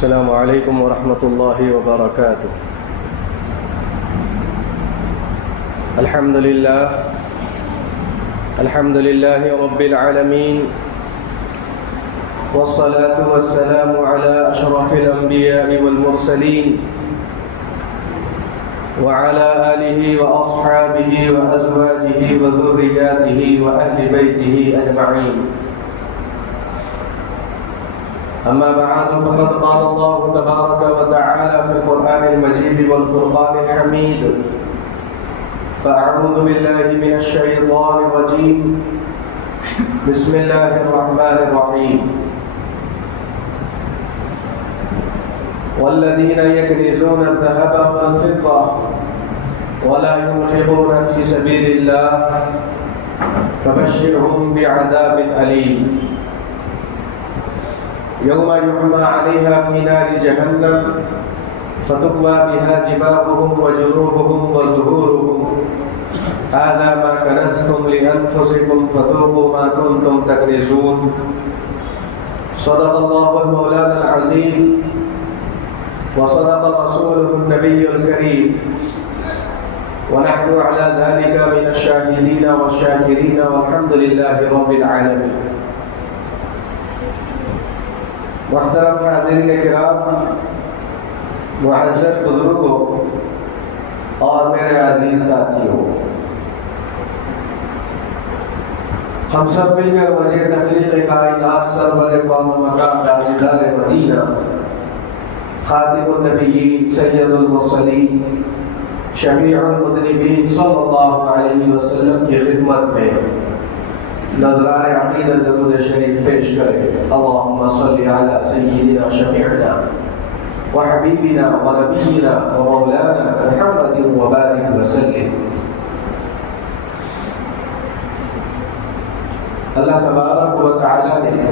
السلام علیکم ورحمۃ اللہ وبرکاتہ۔ الحمد للہ رب العالمین، والصلاة والسلام على أشرف الأنبياء والمرسلين وعلى آله وأصحابه وأزواجه وذرياته وأهل بيته أجمعين، أما بعد، فقد قال الله تبارك وتعالى في القرآن المجيد والفرقان الحميد: فأعوذ بالله من الشيطان الرجيم، بسم الله الرحمن الرحيم: والذين يكنزون الذهب والفضة ولا ينفقون في سبيل الله فبشرهم بعذاب أليم يوم يحمى عليها في نار جهنم فتكوى بها جباههم وجنوبهم وظهورهم هذا ما كنزتم لأنفسكم فذوقوا ما كنتم تكنزون. صدق الله المولانا العظيم وصدق رسوله النبي الكريم، ونحن على ذلك من الشاهدين والشاكرين، والحمد لله رب العالمين. محترم حاضرین کرام، معزز بزرگوں اور میرے عزیز ساتھیوں، ہم سب مل کر وجہ تخلیق کائنات سرور قوم و مقام تاجدار مدینہ، خاتم النبیین، سید المرسلین، شفیع المذنبین صلی اللہ علیہ وسلم کی خدمت میں نذرائے عقیدت درود شریف پیش کریں. اللہم صلی علی سیدنا شفیعنا وحبیبنا ونبینا ومولانا محمد وبارک وسلم. اللہ تبارک و تعالی نے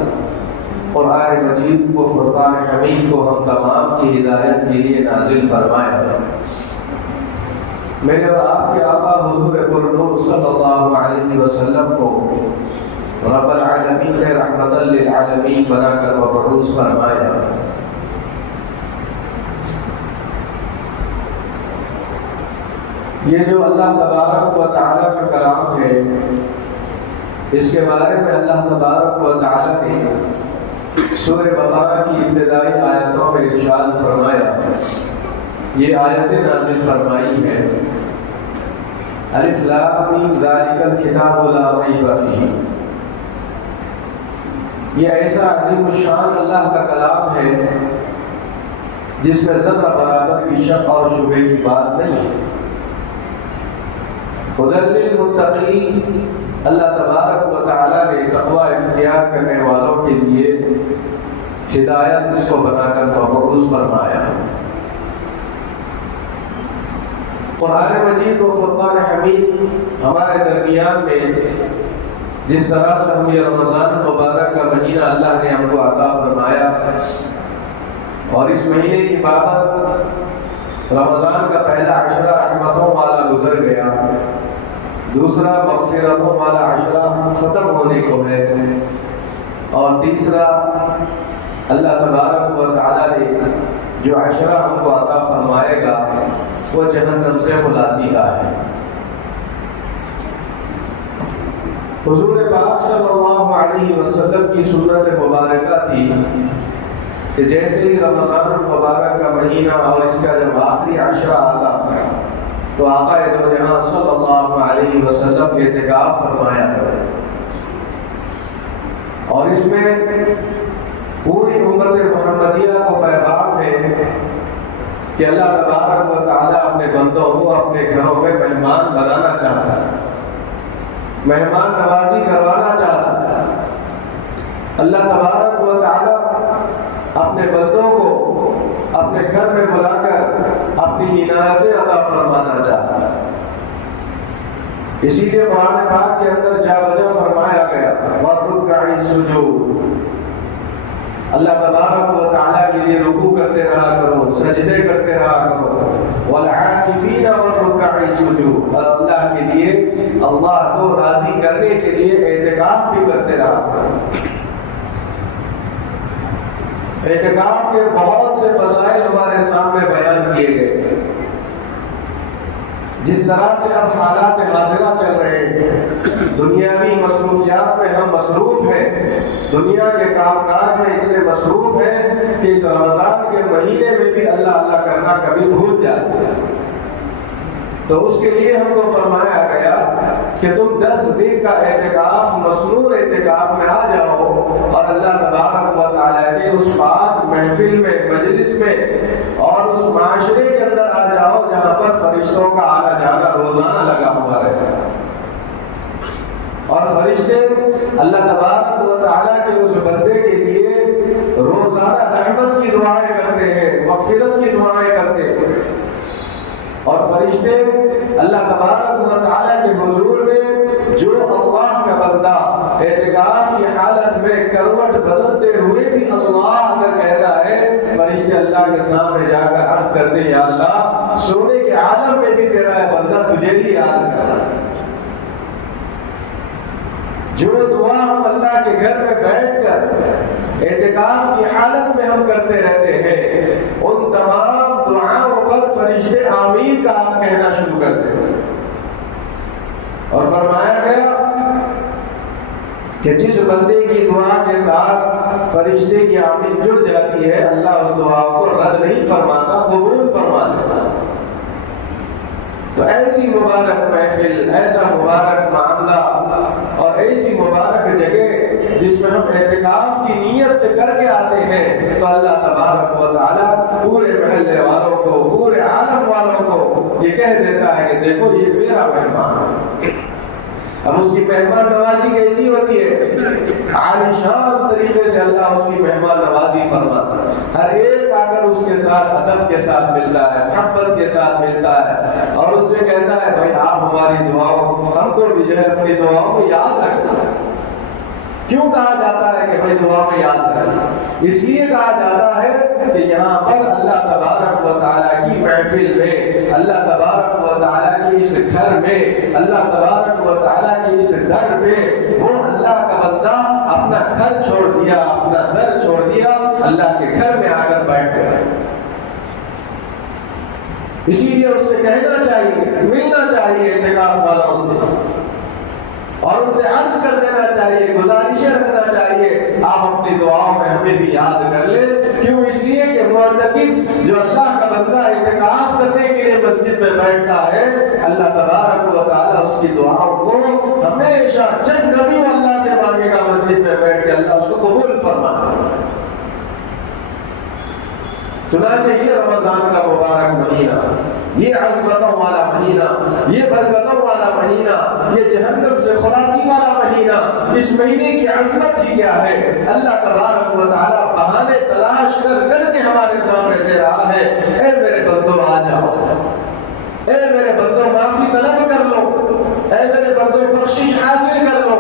قرآن مجید و فرقان حمید کو ہم تمام کی ہدایت کے لیے نازل فرمایا. میرے اور آپ کے آقا حضور پرنور صلی اللہ علیہ وسلم کو رب العالمین نے رحمت للعالمین بنا کر مبعوث فرمایا. یہ جو اللہ تبارک و تعالی کا کلام ہے، اس کے بارے میں اللہ تبارک و تعالی نے سورہ بقرہ کی ابتدائی آیتوں میں ارشاد فرمایا. یہ آیتیں نازل فرمائی ہے: الف لام میم ذالک الکتاب لا ریب فیہ. یہ ایسا عظیم الشان اللہ کا کلام ہے جس میں ذرہ برابر بھی شک اور شبہ کی بات نہیں ہے. ھدی للمتقین، اللہ تبارک و تعالی نے تقوی اختیار کرنے والوں کے لیے ہدایت اس کو بنا کر مبعوث فرمایا. قرآن مجید و فرقان حمید ہمارے درمیان میں جس طرح سے ہم یہ رمضان مبارک کا مہینہ اللہ نے ہم کو عطا فرمایا، اور اس مہینے کی بابت رمضان کا پہلا عشرہ رحمتوں والا گزر گیا، دوسرا مغفرتوں والا عشرہ ختم ہونے کو ہے، اور تیسرا اللہ تبارک و تعالی نے جو عشرہ ہم کو عطا فرمائے گا وہ جہنم سے خلاصی کا ہے. حضور پاک صلی اللہ علیہ وسلم کی سنت مبارکہ تھی کہ جیسے ہی رمضان المبارک کا مہینہ اور اس کا جب آخری عشرہ آتا تو آقا دو جہاں صلی اللہ علیہ وسلم اعتکاف فرمایا کرتے، اور اس میں پوری امت محمدیہ کو پیغام ہے کہ اللہ تبارک و تعالیٰ اپنے بندوں کو اپنے گھروں میں مہمان بنانا چاہتا ہے، مہمان نوازی کروانا چاہتا ہے. اللہ تبارک و تعالیٰ اپنے بندوں کو اپنے گھر میں بلا کر اپنی عنایتیں عطا فرمانا چاہتا ہے. اسی لیے قرآن پاک کے اندر جا وجہ فرمایا گیا وَالرُّكَّعِ السُّجُودِ، اللہ تبارک و تعالیٰ کے لیے رکوع کرتے رہا کرو، سجدے کرتے رہا کرو. وَالْعَاكِفِينَ وَالرُّكَّعِ السُّجُودِ، اور اللہ کے لیے، اللہ کو راضی کرنے کے لیے اعتکاف بھی کرتے رہا کرو. اعتکاف کے بہت سے فضائل ہمارے سامنے بیان کیے گئے. جس طرح سے اب حالات حاضرہ چل رہے ہیں، دنیاوی مصروفیات میں ہم مصروف ہیں، دنیا کے کام کاج میں اتنے مصروف ہیں کہ اس رمضان کے مہینے میں بھی اللہ اللہ کرنا کبھی بھول جاتے ہیں. تو اس کے لیے ہم کو فرمایا گیا کہ تم 10 دن کا اعتکاف، مسنون اعتکاف میں آ جاؤ اور اللہ تبارک و تعالیٰ کے اس پاک محفل میں، مجلس میں اور اس معاشرے کے اندر آ جاؤ جہاں پر فرشتوں کا آنا جانا روزانہ لگا ہوا رہتا ہے. اور فرشتے اللہ تبارک و تعالیٰ کے اس بندے کے لیے روزانہ رحمت کی دعائیں کرتے ہیں، مغفرت کی دعائیں کرتے ہیں. اور فرشتے اللہ تبارک و تعالیٰ کے حضور میں جو اللہ کا بندہ اعتکاف کی حالت میں کروٹ بدلتے ہوئے بھی اللہ اگر کہتا ہے، فرشتے اللہ کے سامنے جا کر عرض کرتے ہیں، یا اللہ سونے کے عالم میں بھی تیرا ہے بندہ تجھے ہی یاد کر رہا ہے. جو دعا ہم اللہ کے گھر میں بیٹھ کر اعتکاف کی حالت میں ہم کرتے رہتے ہیں، ان تمام دعاؤں پر فرشتے آمین کا آپ کہنا شروع کرتے ہیں. اور فرمایا گیا کہ جس بندے کی دعا کے ساتھ فرشتے کی آمین جڑ جاتی ہے، اللہ اس دعا کو رد نہیں فرماتا، قبول فرما لیتا. تو ایسی مبارک محفل، ایسا مبارک معاملہ اور ایسی مبارک جگہ جس میں ہم اعتکاف کی نیت سے کر کے آتے ہیں، تو اللہ تبارک و تعالیٰ پورے محلے والوں کو، پورے عالم والوں کو یہ کہہ دیتا ہے کہ دیکھو یہ میرا مہمان ہے. اب اس کی مہمان نوازی کیسی ہوتی ہے؟ عالی شان طریقے سے اللہ اس کی مہمان نوازی فرماتا ہے. ہر ایک آ کر اس کے ساتھ ادب کے ساتھ ملتا ہے، محبت کے ساتھ ملتا ہے اور اس سے کہتا ہے بھائی آپ ہماری دعاؤں، ہم کو بھی جو ہے اپنی دعاؤں میں یاد رکھنا. کیوں کہا جاتا ہے کہ بھائی دعا میں یاد رکھنا؟ اس لیے کہا جاتا ہے کہ یہاں پر اللہ تبارک و تعالیٰ کی محفل میں، اللہ تبارک و تعالیٰ کی اس گھر میں، اللہ تبارک و تعالیٰ کی اس در پہ وہ اللہ کا بندہ اپنا گھر چھوڑ دیا، اپنا در چھوڑ دیا، اللہ کے گھر میں آ کر بیٹھ گیا. اسی لیے اس سے کہنا چاہیے، ملنا چاہیے اعتکاف والوں سے اور ان سے عرض کر دینا چاہیے، گزارشیں رکھنا چاہیے، آپ اپنی دعاؤں میں ہمیں بھی یاد کر لیں. کیوں؟ اس لیے کہ معتکف جو اللہ کا بندہ اعتکاف کرنے کے لیے مسجد میں بیٹھتا ہے، اللہ تبارک و تعالیٰ اس کی دعاؤں کو ہمیشہ جب کبھی وہ اللہ سے مانگے گا مسجد میں بیٹھ کے، اللہ اس کو قبول فرماتا ہے. چنانچہ یہ رمضان کا مبارک مہینہ، یہ عظمتوں والا مہینہ، یہ برکتوں والا مہینہ، یہ جہنم سے خلاصی والا مہینہ، اس مہینے کی عظمت ہی کیا ہے؟ اللہ تبارک و تعالیٰ بہانے تلاش کر کر کے ہمارے سامنے دے رہا ہے، اے میرے بندو آ جاؤ، اے میرے بندو معافی طلب کر لو، اے میرے بندو بخشش حاصل کر لو.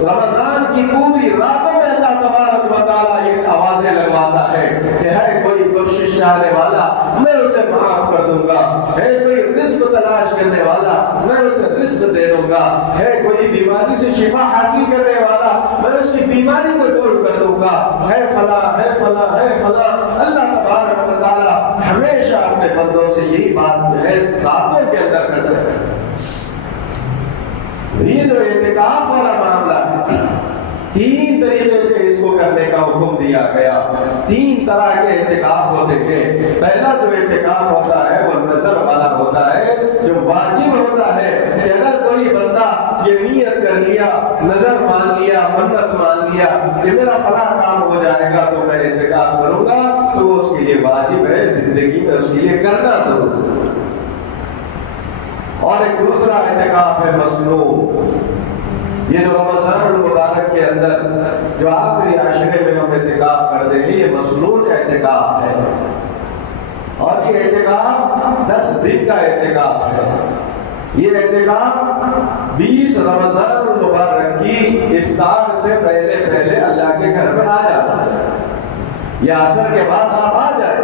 رمضان کی پوری راتوں میں اللہ تبارک و تعالیٰ یہ آوازیں لگواتا ہے کہ ہے کوئی بخشش چاہنے والا میں اسے معاف کر دوں گا، ہے کوئی رزق تلاش کرنے والا میں اسے رزق دے دوں گا، ہے کوئی بیماری سے شفا حاصل کرنے والا میں اس کی بیماری کو دور کر دوں گا، ہے فلاں ہے فلاں ہے فلاں. اللہ تبارک و تعالیٰ ہمیشہ اپنے بندوں سے یہی بات جو ہے راتوں کے اندر کرتے ہیں. یہ جو اعتکاف والا معاملہ ہے، 3 طریقے سے اس کو کرنے کا حکم دیا گیا. 3 طرح کے اعتکاف ہوتے ہیں. پہلا جو اعتکاف ہوتا ہے وہ نظر والا ہوتا ہے، جو واجب ہوتا ہے کہ اگر کوئی بندہ یہ نیت کر لیا، نظر مان لیا، منت مان لیا کہ میرا فلاں کام ہو جائے گا تو میں اعتکاف کروں گا، تو وہ اس کے لیے واجب ہے، زندگی میں اس کے لیے کرنا ضرور ہے. اور ایک دوسرا اعتکاف ہے مسنون. یہ جو رمضان المبارک کے اندر جو آخری عشرے میں ہم اعتکاف کرتے ہیں، یہ مسنون اعتکاف ہے. اور یہ اعتکاف 10 دن کا اعتکاف ہے. یہ اعتکاف 20 رمضان المبارک کی افطار سے پہلے پہلے اللہ کے گھر میں آ جانا چاہیے، یا عصر کے بعد آپ آ جائیں.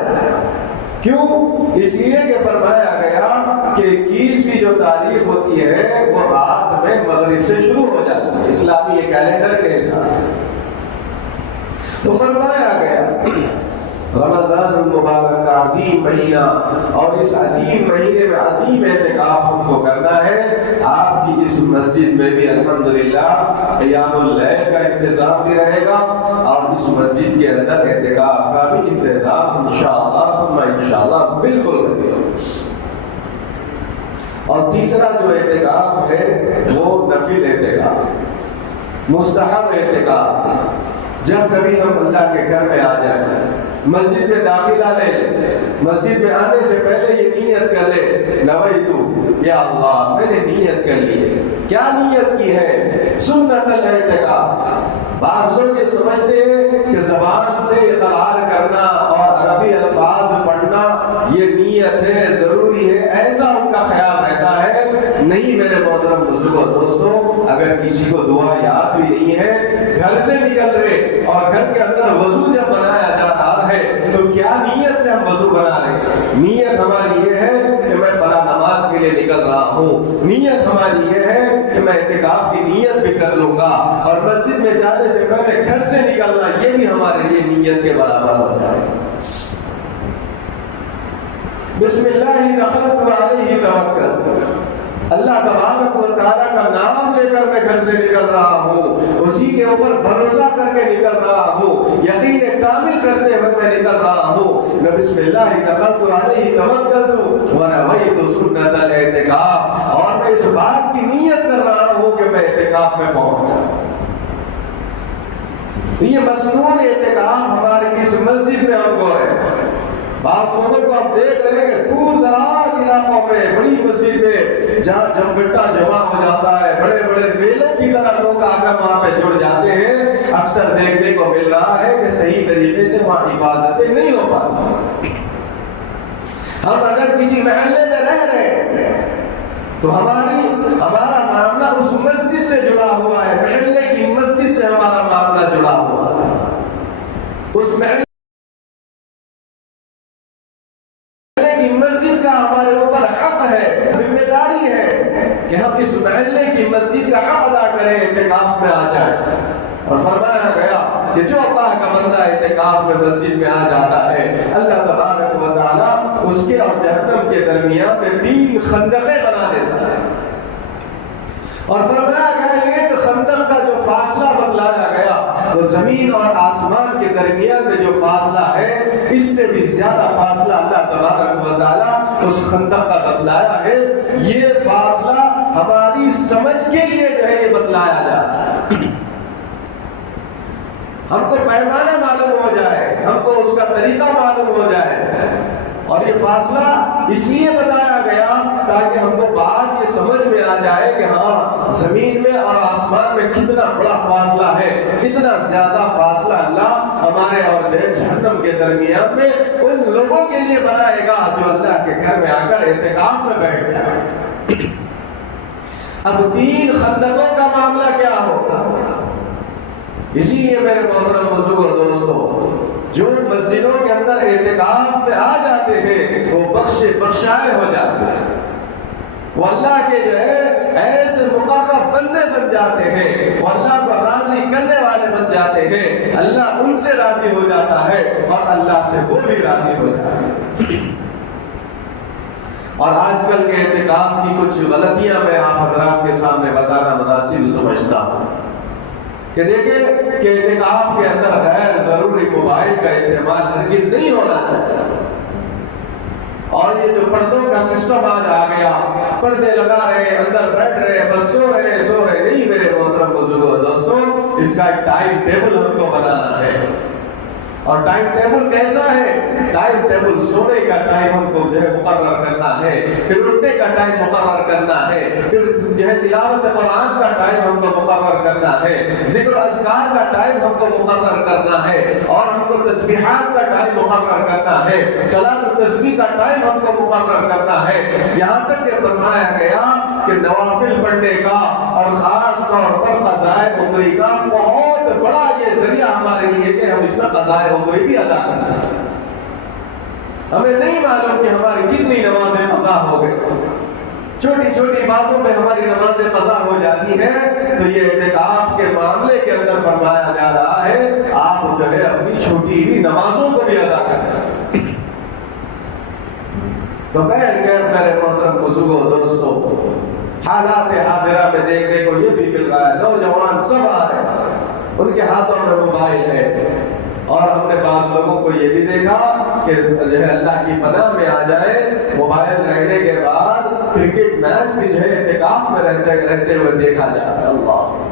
کیوں؟ اس لیے کہ فرمایا گیا کہ 21ویں جو تاریخ ہوتی ہے وہ رات میں مغرب سے شروع ہو جاتی ہے، اسلامی کیلنڈر کے حساب سے. تو فرمایا گیا رمضان المبارک کا عظیم مہینہ، اور اس عظیم مہینے میں عظیم اعتکاف ہم کو کرنا ہے۔ آپ کی اس مسجد میں بھی الحمدللہ قیام اللیل کا انتظام بھی رہے گا، اور اس مسجد کے اندر اعتکاف کا بھی انتظام انشاءاللہ ثم انشاءاللہ بالکل رہے گا۔ اور تیسرا جو اعتکاف ہے وہ نفل اعتکاف، مستحب اعتکاف۔ جب کبھی ہم اللہ کے گھر میں آ جائیں، مسجد میں داخلہ لے لیں، مسجد میں آنے سے پہلے یہ نیت کر لے نویتو یا اللہ، میں نے نیت کر لی ہے۔ کیا نیت کی ہے؟ سنت الاعتکاف۔ بعض لوگ یہ سمجھتے ہیں کہ زبان سے اقرار کرنا اور عربی الفاظ پڑھنا یہ نیت ہے، ضروری ہے، ایسا ان کا خیال رہتا ہے۔ نہیں میرے محترم بزرگوں دوستوں، اگر کسی کو دعا یاد بھی نہیں ہے، گھر سے نکل رہے اور گھر کے اندر وضو جب بنایا جا رہا ہے تو کیا نیت سے ہم وضو بنا رہے ہیں؟ نیت ہماری یہ ہے کہ میں فلاں نماز کے لیے نکل رہا ہوں، نیت ہماری یہ ہے کہ میں اعتکاف کی نیت بھی کر لوں گا، اور مسجد میں جانے سے پہلے گھر سے نکلنا یہ بھی ہمارے لیے نیت کے برابر ہو جائے۔ بسم اللہ دخلت علیہ توکل، اللہ تبارک و تعالیٰ کا نام لے کر میں گھر سے نکل رہا ہوں، اسی کے اوپر بھروسہ کر کے نکل رہا ہوں، یقین کامل کرتے ہوئے میں نکل رہا ہوں۔ میں بسم اللہ دخلت علیہ توکلت ونویت سنت الاعتکاف، اور میں اس بات کی نیت کر رہا ہوں کہ میں اعتکاف میں پہنچ جاؤں۔ یہ مسنون اعتکاف ہماری اس مسجد میں ہم کو ہے۔ آپ لوگوں کو آپ دیکھ رہے ہیں کہ دور دراز علاقوں میں بڑی مسجد میں جہاں جمگٹا جمع ہو جاتا ہے، بڑے بڑے میلوں کی طرح لوگ آ کر وہاں پہ جڑ جاتے ہیں، اکثر دیکھنے کو مل رہا ہے کہ صحیح طریقے سے وہاں عبادتیں نہیں ہو پاتی۔ ہم اگر کسی محلے میں رہ رہے ہیں تو ہمارا معاملہ اس مسجد سے جڑا ہوا ہے، محلے کی مسجد سے ہمارا معاملہ جڑا ہوا ہے۔ اس محلے کی مسجد کا ہمارے اوپر حق ہے، ذمہ داری ہے کہ ہم اس محلے کی مسجد کا حق ادا کریں، اعتکاف میں آ جائیں۔ اور فرمایا گیا کہ جو اللہ کا بندہ اعتکاف میں مسجد میں آ جاتا ہے، اللہ تبارک و تعالیٰ اس کے اور جہنم کے درمیان میں 3 خندقیں بنا دیتا ہے۔ اور فرمایا گیا ایک خندق کا جو فاصلہ بتلایا گیا وہ زمین اور آسمان کے درمیان میں جو فاصلہ ہے، اس سے بھی زیادہ فاصلہ اللہ تبارک و تعالیٰ اس خندق کا بتلایا ہے۔ یہ فاصلہ ہماری سمجھ کے لیے جو ہے یہ بتلایا جاتا ہے، ہم کو پیمانہ معلوم ہو جائے، ہم کو اس کا طریقہ معلوم ہو جائے۔ اور یہ فاصلہ اس لیے بتایا گیا تاکہ ہم کو بات یہ سمجھ میں آ جائے کہ ہاں زمین میں اور آسمان میں کتنا بڑا فاصلہ ہے، اتنا زیادہ فاصلہ اللہ ہمارے اور جہنم کے درمیان میں ان لوگوں کے لیے بنائے گا جو اللہ کے گھر میں آ کر اعتکاف میں بیٹھ جائے۔ اب 3 خندقوں کا معاملہ کیا ہوگا؟ اسی لیے میرے محترم بزرگوں دوستوں، جو مسجدوں کے اندر اعتکاف میں آ جاتے ہیں وہ بخشائے ہو جاتے ہیں، وہ اللہ کے جو ہے ایسے مقرب بندے بن جاتے ہیں، وہ اللہ کو راضی کرنے والے بن جاتے ہیں، اللہ ان سے راضی ہو جاتا ہے اور اللہ سے وہ بھی راضی ہو جاتے ہیں۔ اور آج کل کے اعتکاف کی کچھ غلطیاں میں آپ حضرات کے سامنے بتانا مناسب سمجھتا ہوں کہ دیکھیں کہ اعتکاف کے اندر غیر ضروری موبائل کا استعمال ہرگز نہیں ہونا چاہیے۔ اور یہ جو پردوں کا سسٹم آج آ گیا، پردے لگا رہے، اندر بیٹھ رہے، بس سو رہے نہیں میرے محترم بزرگوں دوستوں، اس کا ایک ٹائم ٹیبل ہم کو بنانا ہے۔ اور ٹائم ٹیبل کیسا ہے؟ ٹائم ٹیبل سونے کا ٹائم ہم کو جو ہے مقرر کرنا ہے، پھر اٹھنے کا ٹائم مقرر کرنا ہے، پھر جو ہے تلاوت قرآن کا ٹائم ہم کو مقرر کرنا ہے، ذکر اذکار کا ٹائم ہم کو مقرر کرنا ہے، اور ہم کو تسبیحات کا ٹائم مقرر کرنا ہے، صلاۃ التسبیح کا ٹائم ہم کو مقرر کرنا ہے۔ یہاں تک کہ فرمایا گیا کہ نوافل پڑھنے کا اور خاص طور پر قضائے عمری کا بہت بڑا یہ ذریعہ ہمارے لیے کہ ہم اس میں قضائے عمری بھی ادا کر سکتے ہیں۔ ہمیں نہیں معلوم کہ ہماری کتنی نمازیں قضا ہو گئی، چھوٹی چھوٹی باتوں میں ہماری نمازیں قضا ہو جاتی ہیں، تو یہ اعتکاف کے معاملے کے اندر فرمایا جا رہا ہے آپ جو ہے اپنی چھوٹی ہوئی نمازوں کو بھی ادا کر سکتے۔ تو میرے محترم بزرگوں دوستوں، حالات حاضرہ میں دیکھنے کو یہ بھی مل رہا ہے، نوجوان سب آ رہے ہیں، ان کے ہاتھوں میں موبائل ہے، اور ہم نے بعض لوگوں کو یہ بھی دیکھا کہ جو ہے اللہ کی پناہ میں آ جائے، موبائل رہنے کے بعد کرکٹ میچ بھی جو ہے اعتکاف میں رہتے ہوئے دیکھا جاتا ہے۔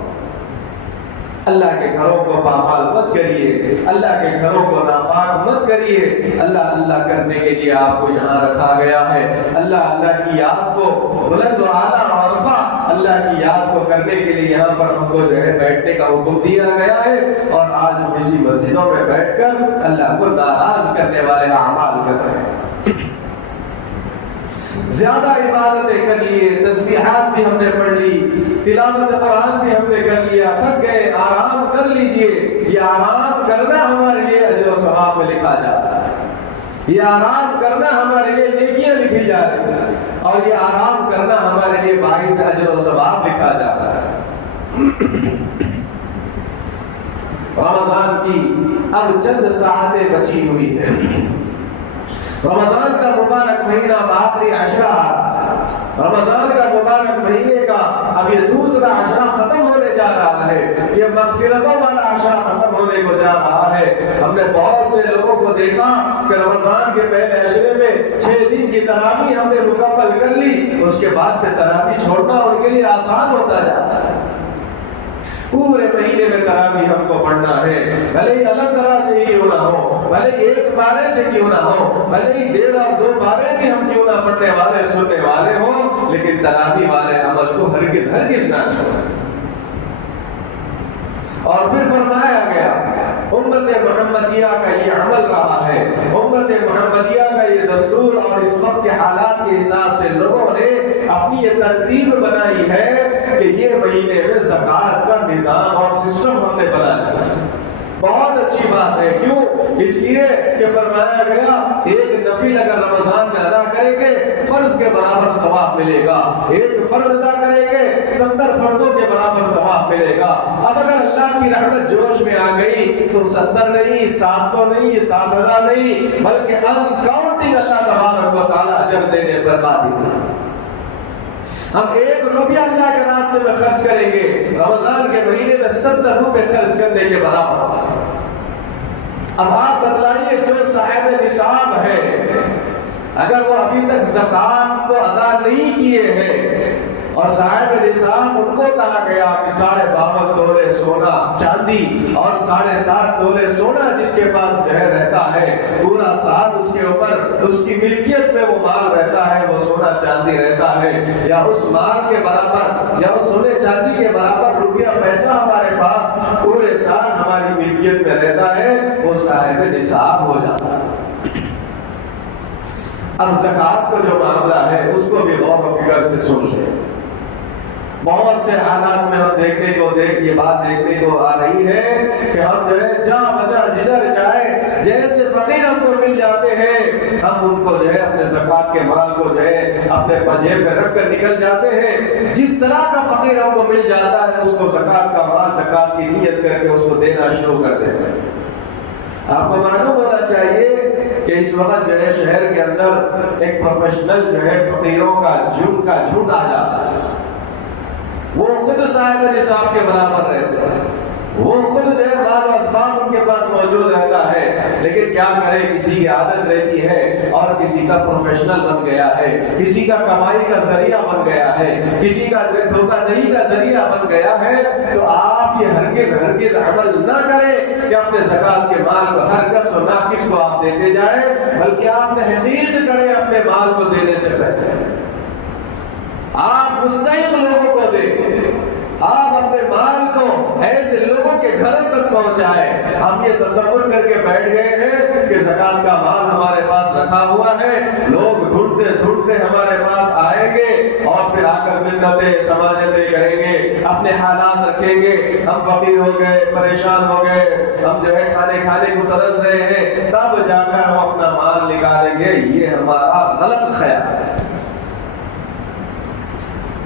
اللہ کے گھروں کو پامال مت کریے، اللہ کے گھروں کو ناپاک مت کریے۔ اللہ اللہ کرنے کے لیے آپ کو یہاں رکھا گیا ہے، اللہ کی یاد کو بلند و اعلیٰ اور رفع اللہ کی یاد کو کرنے کے لیے یہاں پر ہم کو جو ہے بیٹھنے کا حکم دیا گیا ہے، اور آج ہم اسی مسجدوں میں بیٹھ کر اللہ کو ناراض کرنے والے اعمال کر رہے ہیں۔ زیادہ عبادتیں کر لیے، تسبیحات بھی ہم نے پڑھ لی، تلاوت قرآن بھی ہم نے کر لیا، تھک گئے، آرام کر لیجئے۔ یہ آرام کرنا ہمارے لیے اجر و ثواب میں لکھا جاتا ہے، یہ آرام کرنا ہمارے لیے نیکیاں لکھی جا رہی ہیں، اور یہ آرام کرنا ہمارے لیے باعث اجر و ثواب لکھا جاتا ہے۔ رمضان کی اب چند ساعتیں بچی ہوئی ہیں۔ رمضان کا مبارک مہینہ آخری عشرہ آ رہا ہے، رمضان کا مبارک مہینے کا اب یہ دوسرا عشرہ ختم ہونے جا رہا ہے، یہ مغفرتوں والا عشرہ ختم ہونے کو جا رہا ہے۔ ہم نے بہت سے لوگوں کو دیکھا کہ رمضان کے پہلے عشرے میں 6 دن کی تراویح ہم نے مکمل کر لی، اس کے بعد سے تراویح چھوڑنا ان کے لیے آسان ہوتا جاتا ہے۔ پورے مہینے میں تراویح ہم کو پڑھنا ہے، بھلے ہی الگ طرح سے کیوں نہ ہو، بھلے ہی ایک پارے سے کیوں نہ ہو، بھلے ہی 1.5 اور 2 پارے بھی ہم کیوں نہ پڑھنے والے سننے والے ہوں، لیکن تراویح والے عمل کو ہرگز نہ چھوڑیں۔ اور پھر فرمایا گیا امت محمدیہ کا یہ عمل رہا ہے، امت محمدیہ کا یہ دستور، اور اس وقت کے حالات کے حساب سے لوگوں نے اپنی یہ ترتیب بنائی ہے کہ یہ مہینے میں زکوٰۃ کا نظام اور سسٹم ہم نے بنا لیا۔ بہت اچھی بات ہے، کیوں؟ اس لیے کہ فرمایا گیا ایک نفل اگر رمضان میں ادا کریں گے فرض کے برابر ثواب ملے گا، ایک فرض ادا کریں گے 70 فرضوں کے برابر ثواب ملے گا۔ اب اگر اللہ کی رحمت جوش میں آ گئی تو 70 نہیں، 700 نہیں، 7000 نہیں، بلکہ انکاؤنٹنگ اللہ تبارک و تعالیٰ اجر دینے پر قادر ہے۔ ہم 1 روپیہ اللہ کے راستے میں خرچ کریں گے، رمضان کے مہینے میں 70 روپے خرچ کرنے کے برابر۔ اب آپ بتلائیے جو صاحب نصاب ہے اگر وہ ابھی تک زکوٰۃ کو ادا نہیں کیے ہیں، اور صاحب نصاب ان کو کہا گیا کہ 52.5 تولے سونا چاندی اور 7.5 تولے سونا جس کے پاس جو ہے رہتا ہے، پورا سال اس کے اوپر اس کی ملکیت میں وہ مال رہتا ہے، وہ سونا چاندی رہتا ہے، یا اس مال کے برابر یا اس سونے چاندی کے برابر روپیہ پیسہ ہمارے پاس پورے سال ہماری ملکیت میں رہتا ہے، وہ صاحب نصاب ہو جاتا ہے۔ اب زکوٰۃ کا جو معاملہ ہے اس کو بھی غور و فکر سے سن لیں۔ بہت سے حالات میں ہم یہ بات دیکھنے کو آ رہی ہے کہ ہم جو ہے جہاں بجا جدھر جائے جیسے فقیر ہم کو مل جاتے ہیں، ہم ان کو جو ہے اپنے زکوٰۃ کے مال کو جو ہے اپنے جیب میں رکھ کر نکل جاتے ہیں۔ جس طرح کا فقیر ہم کو مل جاتا ہے اس کو زکوٰۃ کا مال زکوٰۃ کی نیت کر کے اس کو دینا شروع کر دیتے ہیں۔ آپ کو معلوم ہونا چاہیے کہ اس وقت جو ہے شہر کے اندر ایک پروفیشنل جو ہے فقیروں کا جھنڈ آ جاتا ہے، وہ خود صاحب نصاب کے برابر رہتے ہیں، وہ خود جو ہے مال و اسباب ان کے پاس موجود رہتا ہے، لیکن کیا کرے کسی کی عادت رہتی ہے اور کسی کا پروفیشنل بن گیا ہے، کسی کا کمائی کا ذریعہ بن گیا ہے، کسی کا جو ہے دھوکہ دہی کا ذریعہ بن گیا ہے۔ تو آپ یہ ہرگز عمل نہ کریں کہ اپنے زکوٰۃ کے مال کو ہر کس و ناقص کو آپ دیتے جائیں، بلکہ آپ تحقیق کریں اپنے مال کو دینے سے پہلے، آپ مستحق لوگوں کو دیں، آپ اپنے مال کو ایسے لوگوں کے گھروں تک پہنچائیں۔ ہم یہ تصور کر کے بیٹھ گئے ہیں کہ زکوٰۃ کا مال ہمارے پاس رکھا ہوا ہے، لوگ ڈھونڈتے ہمارے پاس آئیں گے اور پھر آ کر منتیں سماجتیں کریں گے، اپنے حالات رکھیں گے، ہم فقیر ہو گئے، پریشان ہو گئے، ہم جو ہے کھانے کو ترس رہے ہیں، تب جا کر ہم اپنا مال نکالیں گے۔ یہ ہمارا غلط خیال ہے۔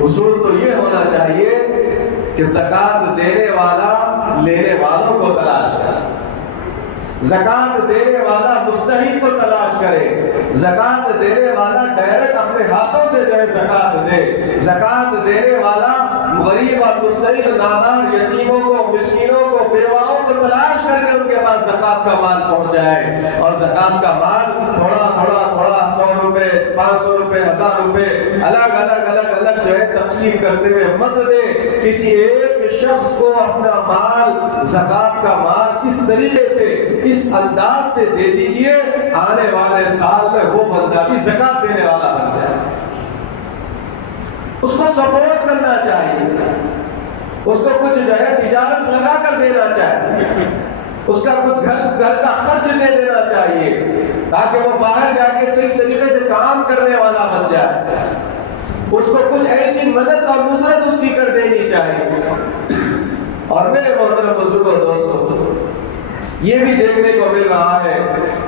اصول تو یہ ہونا چاہیے کہ زکوٰۃ دینے والا لینے والوں کو تلاش کرے، زکوٰۃ دینے والا مستحق کو تلاش کرے، زکوٰۃ دینے والا ڈائریکٹ اپنے ہاتھوں سے جو ہے زکوٰۃ دے، زکوٰۃ دینے والا غریب اور مستحق نادار یتیموں کو، مسکینوں کو، بیواؤں کو تلاش کر کے ان کے پاس زکوٰۃ کا مال پہنچائے، اور زکوٰۃ کا مال تھوڑا تھوڑا تھوڑا 100 روپے 500 روپے 1000 روپے الگ الگ جو ہے تقسیم کرتے ہوئے مت دے، کسی ایک شخص کو اپنا مال، زکوٰۃ کا مال اس طریقے سے، اس انداز سے دے دیجئے، آنے والے سال میں وہ بندہ بھی زکوٰۃ دینے والا بن جائے۔ اس کو سپورٹ کرنا چاہیے، اس کو کچھ جو ہے تجارت لگا کر دینا چاہیے، اس کا کچھ گھر کا خرچ دے دینا چاہیے، تاکہ وہ باہر جا کے صحیح طریقے سے کام کرنے والا بن جائے، اس کو کچھ ایسی مدد اور نصرت اس کی کر دینی چاہیے۔ اور میرے محترم بزرگوں دوستوں، یہ بھی دیکھنے کو مل رہا ہے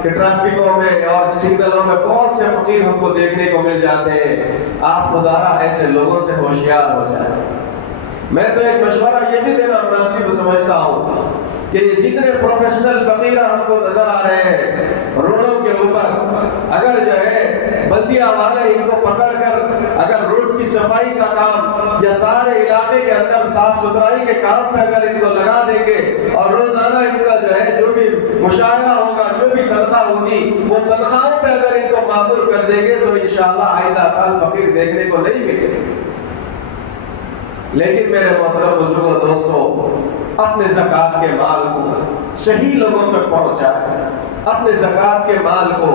کہ ٹریفکوں میں اور سگنلوں میں بہت سے فقیر ہم کو دیکھنے کو مل جاتے ہیں۔ آپ خدارا ایسے لوگوں سے ہوشیار ہو جائیں۔ میں تو ایک مشورہ یہ بھی دینا مناسب سمجھتا ہوں کہ یہ جتنے پروفیشنل فقیر ہم کو نظر آ رہے ہیں روڈوں کے اوپر، اگر جو ہے بلدیہ والے ان کو پکڑ کر اگر روڈ کی صفائی کا کام یا سارے علاقے کے اندر صاف ستھرائی کے کام پہ اگر ان کو لگا دیں گے، اور روزانہ ان کا جو ہے جو بھی مشاہدہ ہوگا، جو بھی تنخواہ ہوگی، وہ تنخواہوں پہ اگر ان کو معمول کر دیں گے تو انشاءاللہ آئندہ سال فقیر دیکھنے کو نہیں ملے گا۔ لیکن میرے محترم بزرگوں دوستوں، اپنے زکوٰۃ کے مال کو صحیح لوگوں تک پہنچائے، اپنے زکوٰۃ کے مال کو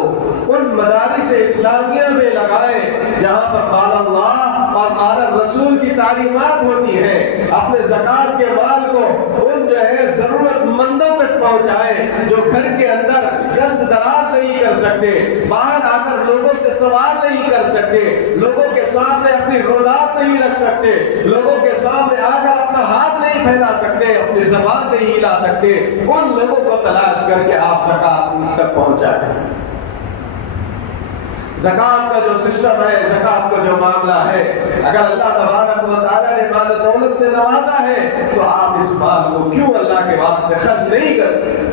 ان مدارس اسلامیہ میں لگائے جہاں پر قال اللہ اور قال الرسول کی تعلیمات ہوتی ہے، اپنے زکوٰۃ کے مال کو ان جو ہے ضرورت مندوں تک پہنچائے جو گھر کے اندر دست دراز نہیں کر سکتے، باہر آ کر لوگوں سے سوال نہیں کر سکتے، لوگوں کے سامنے اپنی رودات نہیں رکھ سکتے، لوگوں کے سامنے آ کر اپنا ہاتھ نہیں پھیلا سکتے، اپنی زبان نہیں ہلا سکتے، ان لوگوں کو تلاش کر کے آپ زکوٰۃ تک پہنچائیں۔ زکوٰۃ کا جو سسٹم ہے، زکوٰۃ کا جو معاملہ ہے، اگر اللہ تبارک و تعالیٰ نے مال دولت سے نوازا ہے تو آپ اس مال کو کیوں اللہ کے واسطے خرچ نہیں کرتے؟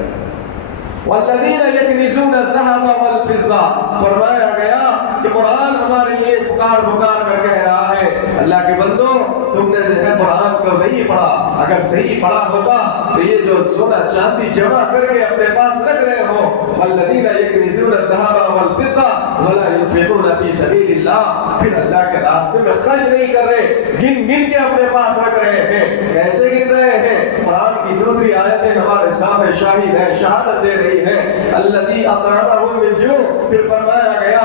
والذین یکنزون الذهب والفضة، فرمایا گیا کہ قرآن ہمارے لیے پکار کر کہہ رہا ہے، اللہ کے بندو تم نے جو ہے قرآن کو نہیں پڑھا، اگر صحیح پڑھا ہوتا تو یہ جو سونا چاندی جمع کر کے اپنے پاس رکھ رہے ہو، والذین یکنزون الذهب والفضة ولا ينفقون في سبيل الله، پھر اللہ کے راستے میں خرچ نہیں کر رہے، گن کے اپنے پاس رکھ رہے ہیں۔ کیسے گن رہے ہیں؟ قرآن کی دوسری آیتیں ہمارے سامنے شاہد ہے، شہادت دے رہی ہے، الذی اطعمهم من جوع، پھر فرمایا گیا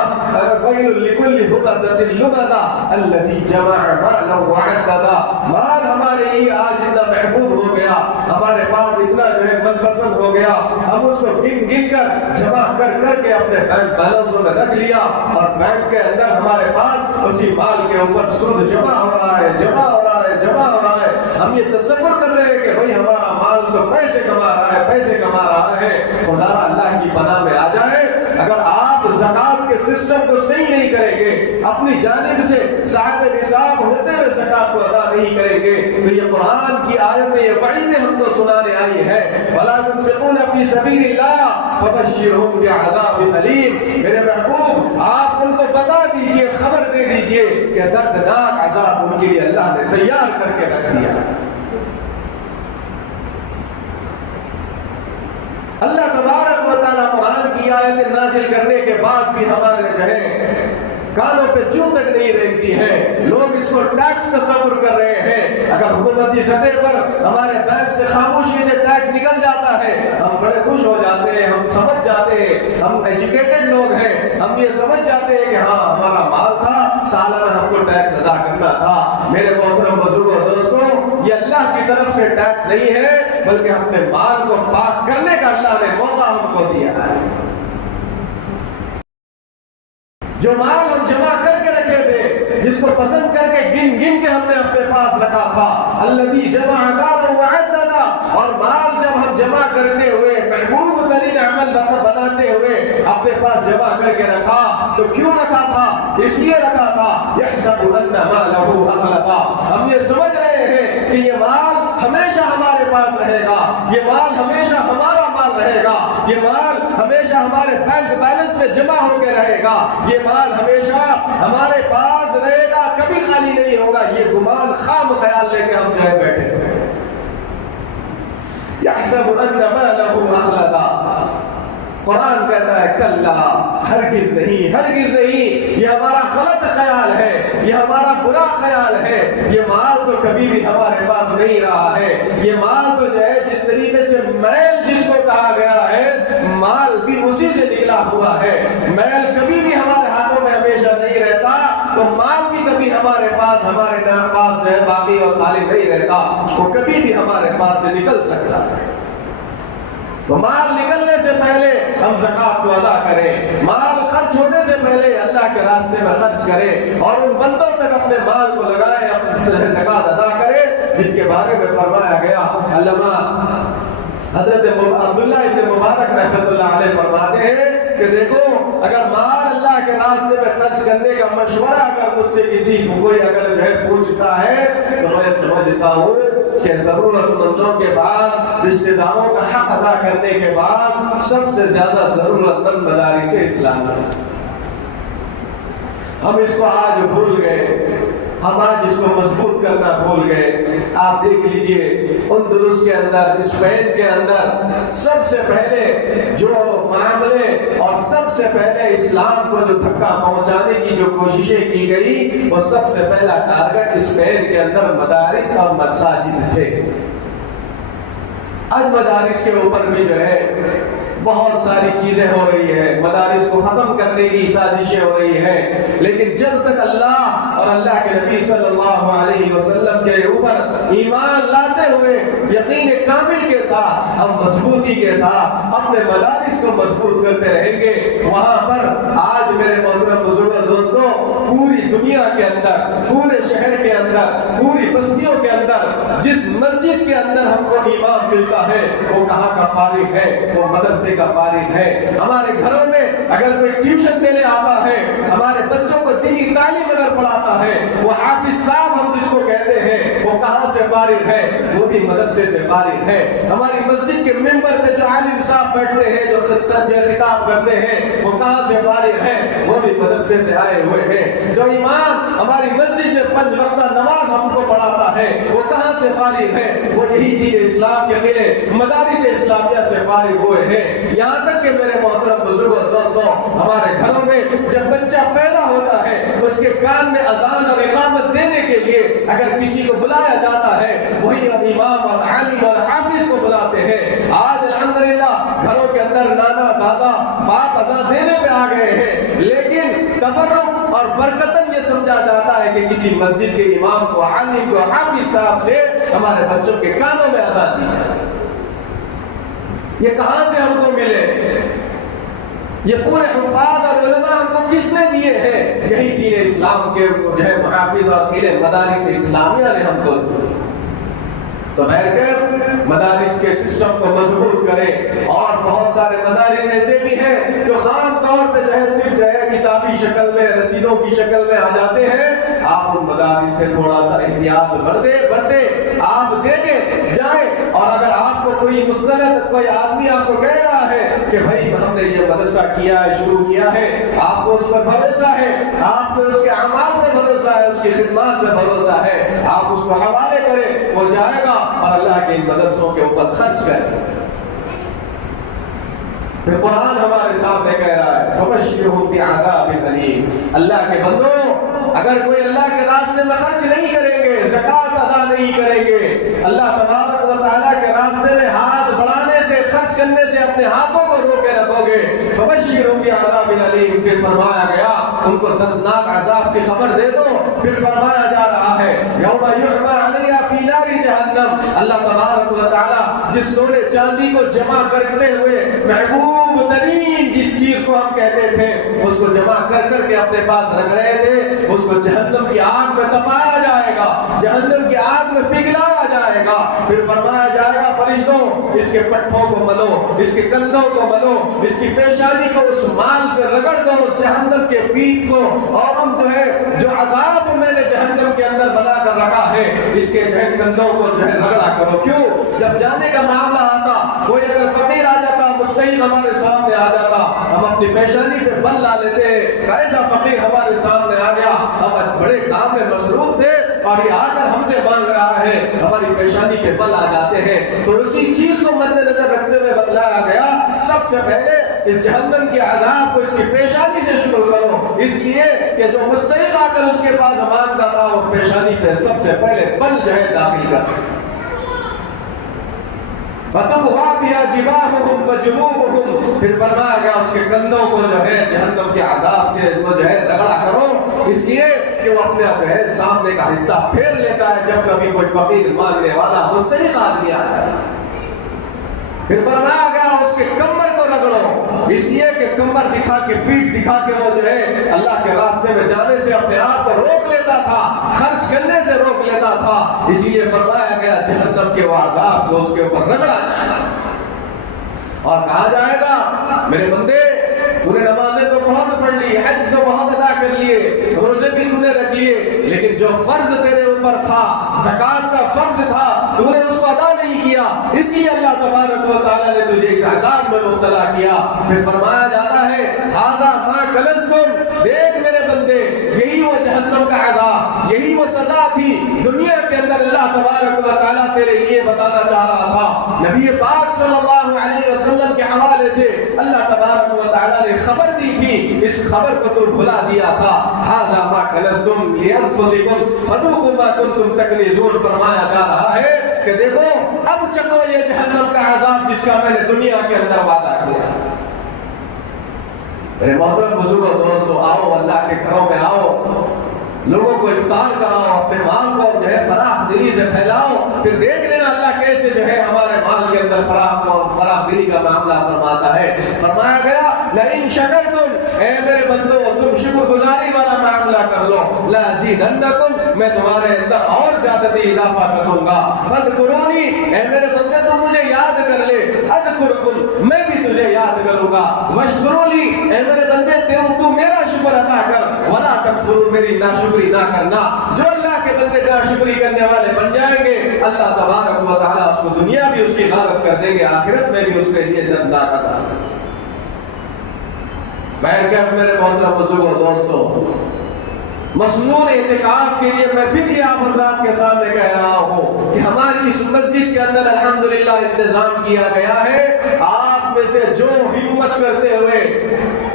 ویل لکل ہمزۃ لمزہ الذی جمع مالا وعددا، مال ہمارے لیے آج اتنا محبوب ہو گیا، ہمارے پاس اتنا جو ہے من پسند ہو گیا، ہم اس کو گن کر جمع کر کے اپنے بینک بیلنسوں میں رکھ لیا، اور بینک کے اندر ہمارے پاس اسی مال کے اوپر سود جمع ہو رہا ہے، جمع ہو رہا ہے، جمع ہو رہا ہے۔ ہم یہ تصور کر رہے ہیں کہ بھئی ہمارا مال تو پیسے کما رہا ہے، پیسے کما رہا ہے۔ خدا اللہ کی پناہ میں آ جائے، اگر آپ زکوٰۃ کے سسٹم کو صحیح نہیں کریں گے، اپنی جانب سے صاحب نصاب ہوتے ہوئے زکوٰۃ کو ادا نہیں کریں گے، تو یہ قرآن کی آیتیں، یہ وعیدیں ہم کو سنانے آئی ہے، وَلَا يُنْفِقُونَ فِي سَبِيلِ اللَّهِ فَبَشِّرْهُمْ بِعَذَابٍ أَلِيمٍ، میرے محبوب آپ ان کو بتا دیجئے، خبر دے دیجئے کہ دردناک عذاب ان کے لیے اللہ نے تیار کر کے رکھ دیا۔ اللہ تبارک و تعالیٰ قرآن کی آیت نازل کرنے کے بعد بھی ہمارے جو ہے کانوں پہ جو تک نہیں رینگتی ہے، لوگ اس کو ٹیکس تصور کر رہے ہیں۔ اگر حکومتی سطح پر ہمارے بینک سے خاموشی سے ٹیکس نکل جاتا ہے، ہم بڑے خوش ہو جاتے ہیں، ہم سمجھ جاتے ہیں، ہم ایجوکیٹڈ لوگ ہیں، ہم یہ سمجھ جاتے ہیں کہ ہاں ہمارا مال تھا، سالانہ ہم کو ٹیکس ادا کرنا تھا۔ میرے محترم بزرگوں دوستوں، یہ اللہ کی طرف سے ٹیکس نہیں ہے، بلکہ اپنے مال کو پاک کرنے کا اللہ نے موقع ہم کو دیا ہے۔ جو مال ہم جمع کر کے رکھے تھے، جس کو پسند کر کے گن کے ہم نے اپنے پاس رکھا تھا، الذی جمع مالا وعددا، اور مال جب ہم جمع کرتے ہوئے محبوب ترین عمل بناتے ہوئے اپنے پاس جمع کر کے رکھا تو کیوں رکھا تھا؟ اس لیے رکھا تھا یحسب ان مالہ اخلدا، ہم یہ سمجھ رہے ہیں کہ یہ مال ہمیشہ ہمارے پاس رہے گا، یہ مال ہمیشہ ہمارا مال رہے گا، یہ مال ہمیشہ ہمارے بینک بیلنس میں جمع ہو کے رہے گا، یہ مال ہمیشہ ہمارے پاس رہے گا، کبھی خالی نہیں ہوگا۔ یہ گمان خام خیال لے کے ہم جو ہے بیٹھے ہوئے ہیں۔ یحسب ان مالہ اخلدا، قرآن کہتا ہے کلا، ہرگز نہیں، ہرگز نہیں، یہ ہمارا غلط خیال ہے، یہ ہمارا برا خیال ہے، یہ مال تو کبھی بھی ہمارے پاس نہیں رہا ہے، یہ مال تو جو ہے جس طریقے سے میل جس کو کہا گیا ہے مال بھی اسی سے نکلا ہوا ہے، میل کبھی بھی ہمارے ہاتھوں میں ہمیشہ نہیں رہتا، تو مال بھی کبھی ہمارے پاس جو ہے باقی اور سالی نہیں رہتا، وہ کبھی بھی ہمارے پاس سے نکل سکتا ہے۔ تو مال نکلنے سے پہلے ہم زکوٰۃ کو ادا کریں، مال خرچ ہونے سے پہلے اللہ کے راستے میں خرچ کریں اور ان بندوں تک اپنے مال کو لگائیں، اپنے زکوٰۃ ادا کریں جس کے بارے میں فرمایا گیا۔ علامہ حضرت عبداللہ ابن مبارک رحمۃ اللہ علیہ فرماتے ہیں کہ دیکھو اگر مال اللہ کے راستے میں خرچ کرنے کا مشورہ اگر مجھ سے کسی کوئی اگر جو ہے پوچھتا ہے تو میں سمجھتا ہوں کہ ضرورت مندوں کے بعد، رشتہ داروں کا حق ادا کرنے کے بعد سب سے زیادہ ضرورت مند مدارس اسلام ہے۔ ہم اس کو آج بھول گئے، ہم آج اس کو مضبوط کرنا بھول گئے۔ آپ دیکھ لیجئے اندلس کے اندر، اسپین کے اندر سب سے پہلے جو معاملے اور سب سے پہلے اسلام کو جو دھکا پہنچانے کی جو کوششیں کی گئی، وہ سب سے پہلا ٹارگٹ اسپین کے اندر مدارس اور مساجد تھے۔ آج مدارس کے اوپر بھی جو ہے بہت ساری چیزیں ہو رہی ہے، مدارس کو ختم کرنے کی سازشیں ہو رہی ہیں، لیکن جب تک اللہ اور اللہ کے نبی صلی اللہ علیہ وسلم کے اوپر ایمان لاتے ہوئے یقین کامل کے ساتھ ہم مضبوطی کے ساتھ اپنے مدارس کو مضبوط کرتے رہیں گے، وہاں پر آج میرے محترم بزرگ دوستوں پوری دنیا کے اندر، پورے شہر کے اندر، پوری بستیوں کے اندر جس مسجد کے اندر ہم کو ایمان ملتا ہے وہ کہاں کا فارغ ہے؟ وہ مدرسے کا فارغ ہے۔ ہمارے گھروں میں اگر کوئی ٹیوشن دینے آتا ہے، ہمارے بچوں کو دینی تعلیم اگر پڑھاتا ہے، وہ حافظ صاحب ہم جس کو کہتے ہیں، وہ کہاں سے فارغ ہے؟ وہ بھی مدرسے سے فارغ ہے۔ ہماری مسجد کے ممبر پہ جو عالم صاحب بیٹھتے ہیں، جو خطاب کرتے ہیں، وہ کہاں سے فارغ ہے؟ وہ بھی مدرسے سے آئے ہوئے ہیں۔ جو امام ہماری مسجد میں 5 وقتہ نماز ہم کو پڑھاتا ہے، وہ کہاں سے فارغ ہے؟ وہ یہی دین اسلام کے قلعے مدارس اسلامیہ سے فارغ ہوئے ہیں۔ یہاں تک کہ میرے محترم بزرگوں دوستوں، ہمارے گھروں میں جب بچہ پیدا ہوتا ہے اس کے کان میں اذان اور اقامت دینے کے لیے اگر کسی کو بلایا جاتا ہے، وہی امام اور عالم اور حافظ کو بلاتے ہیں۔ آج الحمدللہ گھروں کے اندر نانا دادا باپ اذان دینے پہ آ گئے ہیں، لیکن تبرک اور برکتاً یہ سمجھا جاتا ہے کہ کسی مسجد کے امام کو، عالم کو، حافظ صاحب سے ہمارے بچوں کے کانوں میں اذان دی جائے۔ یہ کہاں سے ہم کو ملے؟ یہ پورے حفاظ اور علماء ہم کو کس نے دیے ہیں؟ یہی دین اسلام کے جو ہے محافظ اور قلعے مدارس اسلامیہ نے ہم کو دیے۔ تو بہرکیف مدارس کے سسٹم کو مضبوط کریں، اور بہت سارے مدارس ایسے بھی ہیں جو خام طور پہ جو ہے صرف جو ہے کتابی شکل میں، رسیدوں کی شکل میں آ جاتے ہیں۔ آپ ان مدارس سے تھوڑا سا احتیاط برتے آپ دیکھیں جائیں، اور اگر آپ کو کوئی مستند کوئی آدمی آپ کو کہہ رہا ہے کہ بھائی ہم نے یہ مدرسہ کیا ہے، شروع کیا ہے، آپ کو اس پر بھروسہ ہے، آپ کو اس کے اعمال پہ بھروسہ ہے، اس کی خدمات پہ بھروسہ ہے، آپ اس کو حوالے کریں، وہ جائے گا اور اللہ کے ان مدرسوں کے اوپر خرچ کریں۔ پھر قرآن ہمارے سامنے کہہ رہا ہے فَبَشِّرْهُمْ بِعَذَابٍ أَلِيمٍ، اللہ کے بندو اگر کوئی اللہ کے راستے میں خرچ نہیں کریں گے، زکوٰۃ ادا نہیں کریں گے، اللہ تبارک و تعالیٰ کے راستے میں ہاتھ بڑھانے سے، خرچ کرنے سے اپنے ہاتھوں کو روکے رکھو گے، فَبَشِّرْهُمْ بِعَذَابٍ أَلِيمٍ، پھر فرمایا گیا ان کو دردناک عذاب کی خبر دے دو۔ پھر فرمایا جا رہا ہے یوم یحمى علیہا فی نار جہنم، اللہ تبارک و تعالیٰ جس سونے چاندی کو جمع کرتے ہوئے محبوب محبوب ترین جس چیز کو ہم کہتے تھے اس کو جمع کر کر کے اپنے پاس رکھ رہے تھے، اس کو جہنم کی آگ میں تپایا جائے گا، جہنم کی آگ میں پگھلایا جائے گا، پھر فرمایا جائے گا فرشتوں اس کے پٹھوں کو ملو، اس کے کندھوں کو ملو، اس کی پیشانی کو اس مال سے رگڑ دو، اس جہنم کے پیٹ کو، اور ان جو عذاب میں نے جہنم کے اندر بنا کر رکھا ہے اس کے کندھوں کو رگڑا کرو۔ کیوں؟ جب جانے کا معاملہ آتا، کوئی اگر فقیر آ جاتا، مستحق ہمارے سامنے آ جاتا، ہم اپنی پیشانی پہ بل لا لیتے ہیں، کیسا فقیر ہمارے سامنے آ گیا، ہم بڑے کام میں مصروف تھے اور یہ آ کر ہم سے مانگ رہا ہے، ہماری پیشانی پہ بل آ جاتے ہیں۔ تو اسی چیز کو مد نظر رکھتے ہوئے بتلایا گیا سب سے پہلے اس جہنم کے عذاب کو اس کی پیشانی سے شروع کرو، اس لیے کہ جو مستحق آ کر اس کے پاس مانگتا تھا وہ پیشانی پہ سب سے پہلے بل داخل کرتے۔ فَتُقْوَى بِهَا جِبَاهُهُمْ وَجُنُوبُهُمْ، پھر فرمایا گیا اس کے کندھوں کو جہنم کے عذاب کے وہ رگڑا کرو، اس لیے کہ وہ اپنے سامنے کا حصہ پھیر لیتا ہے جب کبھی کوئی فقیر مانگنے والا مستحق آدمی آتا ہے۔ پھر فرمایا گیا اس کے کمر کو رگڑو، اس لیے کہ کمر دکھا کے، پیٹ دکھا کے وہ اللہ کے راستے میں جانے سے اپنے آپ کو روک لیتا تھا، خرچ کرنے سے روک لیتا تھا، اسی لیے فرمایا گیا جہنم کے وہ عذاب کو اس کے اوپر رگڑا جائے گا اور کہا جائے گا میرے بندے تو نے نمازیں تو بہت پڑھ لی، حج تو بہت ادا کر لیے، روزے بھی تو نے رکھ لیے، لیکن جو فرض تیرے اوپر تھا، زکوٰۃ کا فرض تھا، تو نے اس کو ادا نہیں کیا، اس لیے اللہ تبارک و تعالیٰ نے تجھے اس عذاب میں مبتلا کیا۔ پھر فرمایا جاتا ہے ھذا ما کنزتم، دیکھ میرے بندے یہی وہ جہنم کا عذاب، یہی وہ سزا تھی دنیا کے اندر اللہ تبارک و تعالیٰ تیرے لیے بتانا چاہ رہا تھا۔ نبی پاک صلی اللہ علیہ وسلم کے حوالے سے اللہ تبارک و تعالیٰ نے خبر دی تھی، اس خبر کو تو بھلا دیا تھا۔ ھذا ما کنزتم لانفسکم فذوقوا ما کنتم تکنزون، فرمایا جا رہا ہے کہ دیکھو اب چکو یہ جہنم کا عذاب جس کا میں نے دنیا کے اندر وعدہ کیا۔ میرے محترم بزرگوں دوستو، آؤ اللہ کے گھروں میں آؤ، لوگوں کو افطار کراؤ، اپنے مال کو فراخ دلی سے پھیلاؤ، پھر دیکھ لینا اللہ کیسے ہمارے مال کے اندر فراخ دلی کا معاملہ فرماتا ہے۔ فرمایا گیا لئن شکرتم، اے میرے بندو تم شکر گزاری والا معاملہ کر لو، لازیدنکم، میں تمہارے اندر اور زیادتی اضافہ کر دوں گا، فاذکرونی، اے میرے بندے تم مجھے یاد کر لے، اذکرکم، میں بھی تجھے یاد کروں گا، واشکرولی، اے میرے بندے تو میرا شکر ادا کر، ولا تکفروا، میری ناشکری نہ کرنا۔ جو اللہ کے بندے ناشکری کرنے والے بن جائیں گے اللہ تبارک و تعالیٰ اس کو دنیا بھی اس کی غارت کر دیں گے، آخرت میں بھی اس کے لیے دردناک عذاب۔ میں کیا میرے محترم بزرگوں دوستو، مصنون اعتکاف کے لیے میں پھر یہ آپ حضرات کے سامنے کہہ رہا ہوں کہ ہماری اس مسجد کے اندر الحمدللہ انتظام کیا گیا ہے، آپ میں سے جو ہمت کرتے ہوئے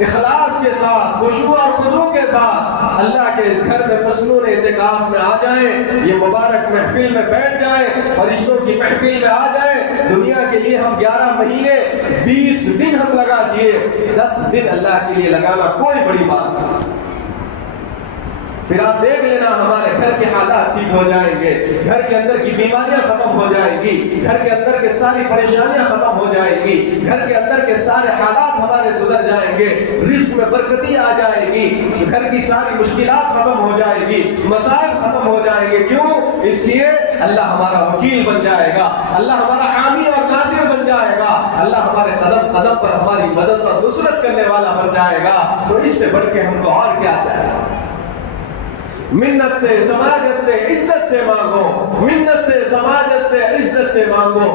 اخلاص کے ساتھ، خشوع اور خضوع کے ساتھ اللہ کے اس گھر میں مصنون اعتکاف میں آ جائیں، یہ مبارک محفل میں بیٹھ جائیں، فرشتوں کی محفل میں آ جائیں، دنیا کے لیے ہم 11 مہینے 20 دن ہم لگا دیے، 10 دن اللہ کے لیے لگانا کوئی بڑی بات نہیں۔ پھر آپ دیکھ لینا ہمارے گھر کے حالات ٹھیک ہو جائیں گے، گھر کے اندر کی بیماریاں ختم ہو جائیں گی، گھر کے اندر کے ساری پریشانیاں ختم ہو جائیں گی، گھر کے اندر کے سارے حالات ہمارے سدھر جائیں گے، رزق میں برکتی آ جائے گی، گھر کی ساری مشکلات ختم ہو جائیں گی، مسائل ختم ہو جائیں گے۔ کیوں؟ اس لیے اللہ ہمارا وکیل بن جائے گا، اللہ ہمارا حامی اور ناصر بن جائے گا، اللہ ہمارے قدم قدم پر ہماری مدد اور نصرت کرنے والا بن جائے گا۔ تو اس سے بڑھ کے ہم کو اور کیا چاہیے؟ منت سے، سماجت سے، عزت سے مانگو، منت سے، سماجت سے، عزت سے مانگو،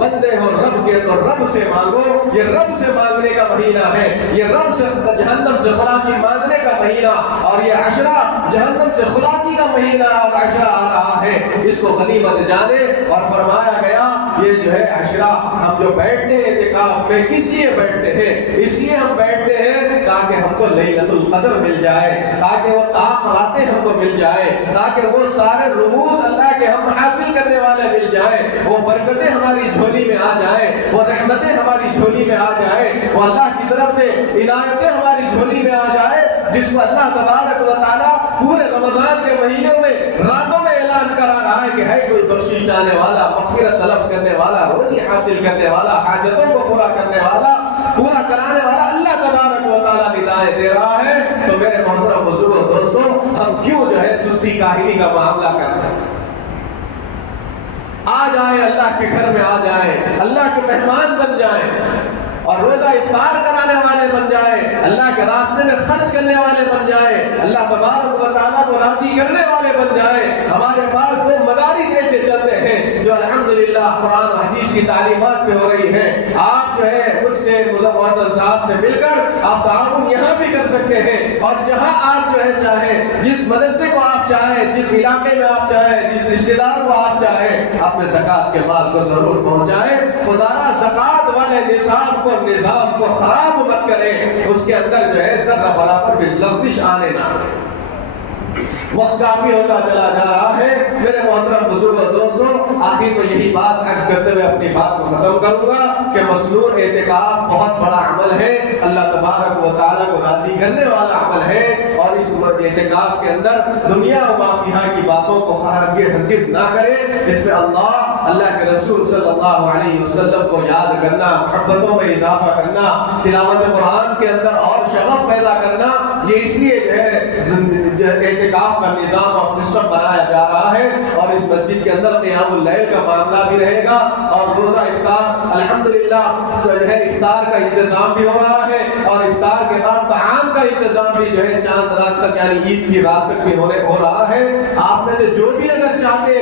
بندے ہو رب کے تو رب سے مانگو، یہ رب سے مانگنے کا مہینہ ہے، یہ رب سے جہنم سے خلاصی مانگنے کا مہینہ، اور یہ عشرہ جہنم سے خلاصی کا مہینہ اور عشرہ آ رہا ہے، اس کو غنیمت جانے۔ اور فرمایا گیا یہ عشرہ ہم جو بیٹھتے ہیں اعتکاف میں کس لیے بیٹھتے ہیں؟ اس لیے ہم بیٹھتے ہیں تاکہ ہم کو لیلۃ القدر مل جائے، تاکہ وہ طاق راتیں ہم کو مل جائے، تاکہ وہ سارے رموز اللہ کے ہم حاصل کرنے والے مل جائیں، وہ برکتیں ہماری جھولی میں آ جائیں، وہ رحمتیں ہماری جھولی میں آ جائیں، وہ اللہ کی طرف سے عنایتیں ہماری جھولی میں آ جائیں، جس کو اللہ تبارک و تعالیٰ پورے رمضان کے مہینوں میں راتوں میں اعلان کرا رہا ہے کہ ہے کوئی بخشش چاہنے والا، مغفرت طلب کرنے والا، روزی حاصل کرنے والا، حاجتوں کو پورا کرنے والا، پورا کرانے والا اللہ تبارک و تعالیٰ ہدایت دے رہا ہے، تو میرے محترم بزرگوں دوستوں، ہم کیوں جو ہے سستی کاہلی کا معاملہ کر رہے ہیں؟ آ جائیں اللہ کے گھر میں، آ جائیں اللہ کے مہمان بن جائیں اور روزہ افطار کرانے والے بن جائیں، اللہ کے راستے میں خرچ کرنے والے بن جائیں، اللہ تبارک و تعالیٰ کو راضی کرنے والے بن جائیں۔ ہمارے پاس دو مدارس ایسے چلتے ہیں جو الحمدللہ قرآن و حدیث کی تعلیمات پہ ہو رہی ہے۔ آپ جو ہے مجھ سے معطل صاحب سے مل کر آپ تعاون یہاں بھی کر سکتے ہیں، اور جہاں آپ جو ہے چاہیں، جس مدرسے کو آپ چاہیں، جس علاقے میں آپ چاہیں، جس رشتہ دار کو آپ چاہیں، اپنے زکوٰۃ کے مال کو ضرور پہنچائیں۔ خدا را زکوٰۃ والے نصاب کو، نظام کو خراب مت کرے، اس کے اندر جو ہے ذرہ برابر بھی لغزش آنے نہ دے۔ وقت کافی ہوتا چلا جا رہا ہے میرے محترم بزرگوں دوستوں، آخر میں یہی بات عرض کرتے ہوئے اپنی بات کو ختم کروں گا کہ مسنون اعتکاف بہت بڑا عمل ہے، اللہ تبارک و تعالیٰ کو راضی کرنے والا عمل ہے، اور اس اعتکاف کے اندر دنیا و ما فیہا کی باتوں کو ہرگز نہ کرے۔ اس میں اللہ کے رسول صلی اللہ علیہ وسلم کو یاد کرنا، محبتوں میں اضافہ کرنا، تلاوت قرآن کے اندر اور شغف پیدا کرنا، یہ اس لیے جو ہے اعتکاف کا نظام اور سسٹم بنایا جا رہا ہے، اور اس مسجد کے اندر قیام اللیل کا معاملہ بھی رہے گا، اور روزہ افطار الحمدللہ جو ہے افطار کا انتظام بھی ہو رہا ہے، اور افطار کے بعد طعام کا انتظام بھی جو ہے چاند رات تک یعنی عید کی رات تک بھی ہو رہا ہے۔ آپ میں سے جو بھی اگر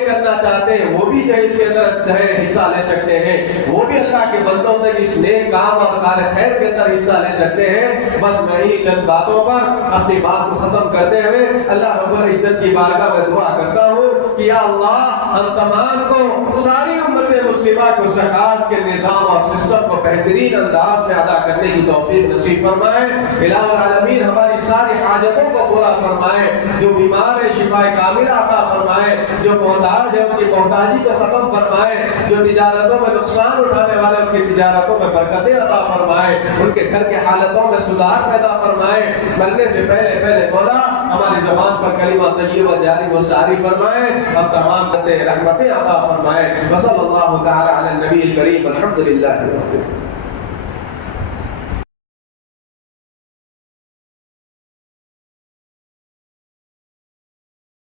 کرنا چاہتے ہیں وہ بھی جو ہے اس کے اندر حصہ لے سکتے ہیں، وہ بھی اللہ کے بندوں تک اس نیک کام اور کار خیر کے اندر حصہ لے سکتے ہیں۔ بس میں ہی چند باتوں پر اپنی بات کو ختم کرتے ہوئے اللہ رب العزت کی بارگاہ میں دعا کرتا ہوں کہ یا اللہ ہم تمام کو، ساری امت مسلمہ کو زکوٰۃ کے نظام اور سسٹم کو بہترین انداز میں ادا کرنے کی توفیق نصیب فرمائے۔ الہ العالمین ہماری ساری حاجتوں کو پورا فرمائے، جو بیمار ہے شفا کاملہ عطا فرمائے، جو محتاج ہے ان کی محتاجی کو ختم فرمائے، جو تجارتوں میں نقصان اٹھانے والے ان کی تجارتوں میں برکتیں عطا فرمائے، ان کے گھر کے حالتوں میں سدھار پیدا فرمائے۔ مرنے سے پہلے مولا ہماری زبان پر کلمہ طیبہ جاری و ساری فرمائے، ہم تمام رحمتیں عطا فرمائے۔ وصلی اللہ تعالی علی النبی الکریم، الحمدللہ رب العالمین۔